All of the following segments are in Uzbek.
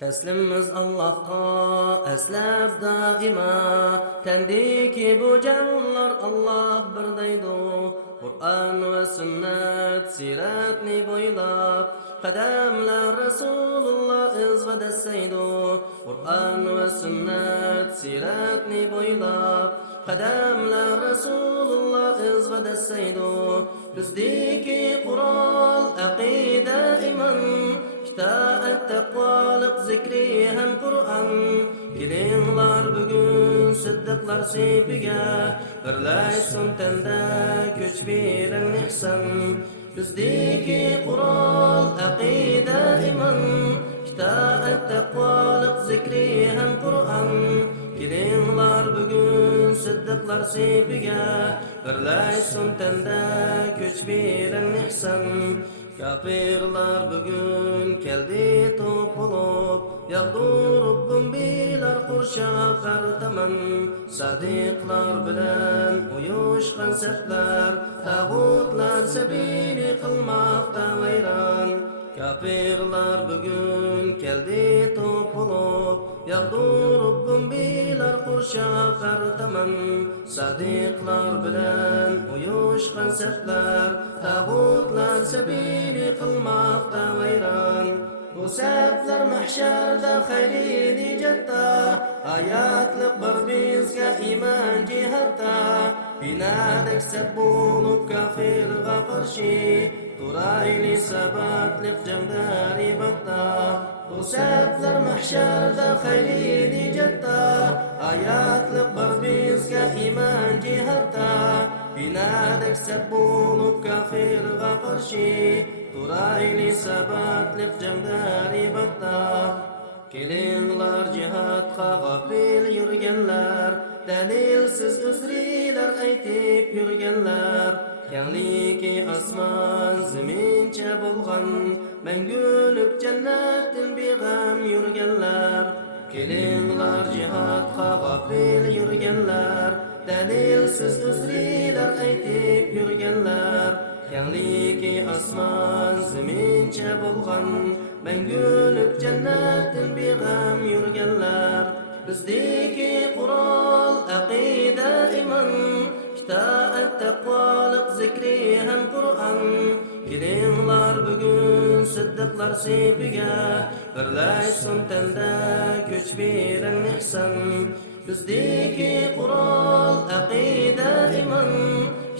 Teslimiz Allah'a eslab daima, tendiki bu canlar Allah birdaydu. Kur'an ve sünnet siratni boylab, qadamlar Rasulullah izg'a desaydu. Kur'an ve sünnet siratni boylab, qadamlar Rasulullah izg'a desaydu. Bizdiki Qur'on aqida iman, itaat taqvoliq zikri ham Qur'on. Kelinglar bugun siddiqlar sepiga, birlashsin tanda kuch bilan ihson. Bizdiki Qur'on aqida iman, itaat taqvoliq zikri ham Qur'on. Kelinglar bugun siddiqlar sepiga, birlashsin tanda kuch bilan ihson. Kafirlar bugün keldi to'p bo'lib, yag'du Robbim bilar qurshab artaman. Sadiqlar bilan uyushgan saflar, tag'utlar sabini qilmoqda vayron. Kafirlar bugün keldi to'p bo'lib, yag'du Robbim bilar qurshab artaman. Sadiqlar bilan uyushgan saflar, tag'utlar sabini qilmoqda vayron. Bu saflar mahsharda xayri nijatda, hayotlik bir bizga iymon jihatda. Binadak sab bo'lib kafirga qarshi, turayli sabatlik jangda ribatda. Bu saflar mahsharda xayri nijatda, hayotlik bir bizga iymon jihatda. Binadak sab bo'lib kafirga qarshi, turayli sabatlik jangda ribatda. Kelinglar jihatga g'afil yurganlar, dalilsiz uzrilar aytib yurganlar. Kengliki osmon zamincha bo'lgan, mangulik jannatdan beg'am yurganlar. Kelinglar jihatga g'afil yurganlar, dalilsiz uzrilar aytib yurganlar. Kengliki osmon zamincha bo'lgan, mangulik jannatdan beg'am yurganlar. Bizdiki Qur'on aqida iman, itaat taqvoliq zikri ham Qur'on. Kelinglar bugun siddiqlar sepiga, birlashsin tanda kuch bilan ihson. Bizdiki Qur'on aqida iman,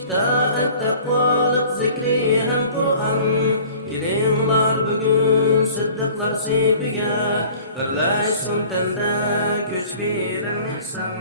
itaat taqvoliq zikri ham Qur'on. Kelinglar bugun siddiqlar sepiga, birlashsin tanda kuch bilan ihson.